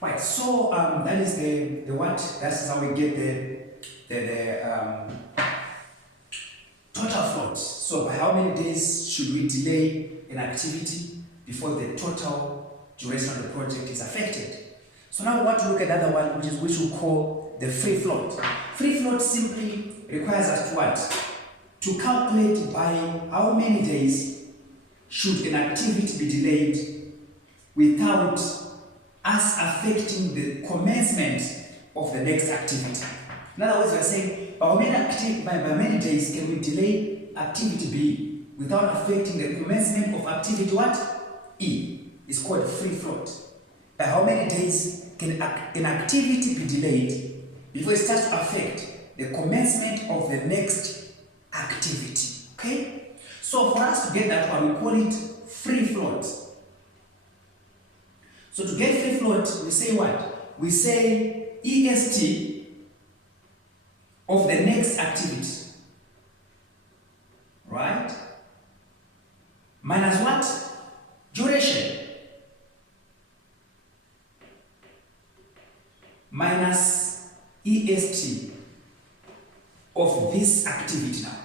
Right, so that is the what? That's how we get the total float. So by how many days should we delay an activity before the total duration of the project is affected? So now we want to look at the other one, which we call the free float. Free float simply requires us to what? To calculate by how many days should an activity be delayed without us affecting the commencement of the next activity. In other words, we are saying by many days can we delay activity B without affecting the commencement of activity what? E. It's called free float. By how many days can an activity be delayed before it starts to affect the commencement of the next activity? Okay? So for us to get that one, we call it free float. So to get free float, we say what? We say EST of the next activity, right? Minus what? Duration. Minus EST of this activity now.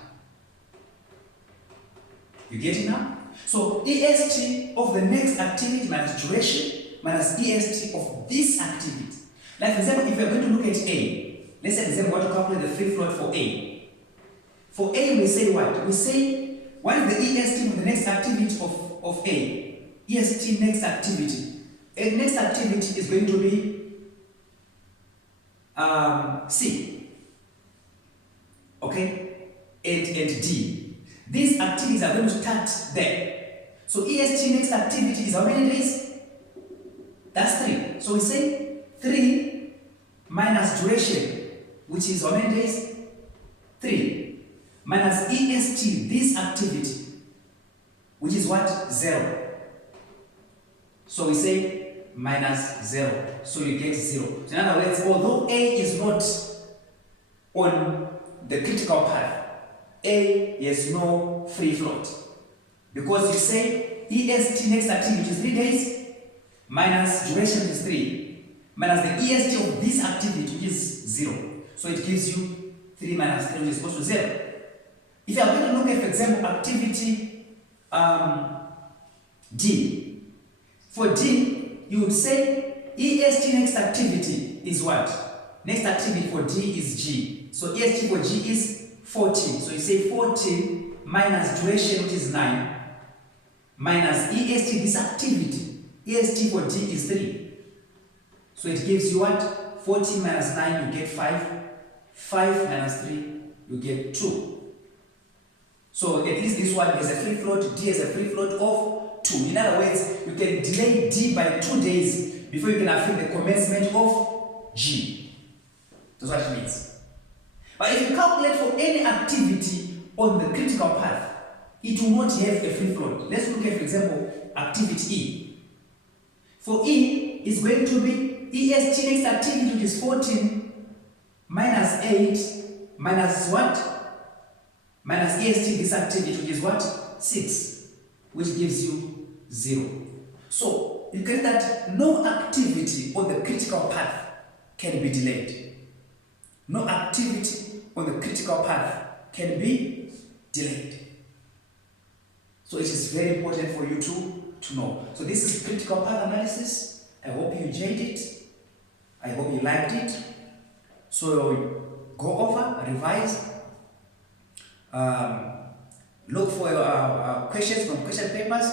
You get it now? So EST of the next activity minus duration minus EST of this activity. Like for example, if we are going to look at A, let's say for example, we want to calculate the free float for A. For A, we say what? We say, what is the EST of the next activity of A? EST next activity. A next activity is going to be C. Okay? And D. These activities are going to start there. So EST next activity is how many days? That's 3. So we say 3 minus duration, which is how many days? 3. Minus EST, this activity, which is what? 0. So we say minus 0. So you get 0. So in other words, although A is not on the critical path, A has no free float. Because you say EST next activity is 3 days, minus duration is 3, minus the EST of this activity, which is 0. So it gives you 3 minus 3, which is equal to 0. If you are going to look at, for example, activity D, for D, you would say EST next activity is what? Next activity for D is G. So EST for G is 14. So you say 14 minus duration, which is 9, minus EST, this activity. EST for D is 3. So it gives you what? 14 minus 9, you get 5. 5 minus 3, you get 2. So at least this one has a free float, D has a free float of 2. In other words, you can delay D by 2 days before you can affect the commencement of G. That's what it means. But if you calculate for any activity on the critical path, it will not have a free float. Let's look at, for example, activity E. For E, it's going to be EST next activity, which is 14, minus 8, minus what? Minus EST this activity, which is what? 6, which gives you 0. So, you get that no activity on the critical path can be delayed. No activity on the critical path can be delayed. So, it is very important for you to know. So this is critical path analysis. I hope you enjoyed it. I hope you liked it. So go over, revise, look for questions from question papers.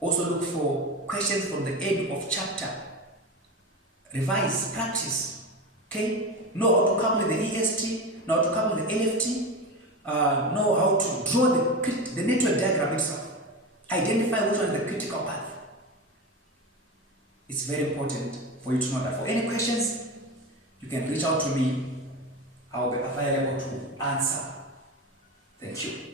Also look for questions from the end of chapter. Revise, practice. Okay? Know how to calculate the EST, know how to calculate the LFT, know how to draw the network diagram itself. Identify which one is the critical path. It's very important for you to know that. For any questions, you can reach out to me. I will be available to answer. Thank you.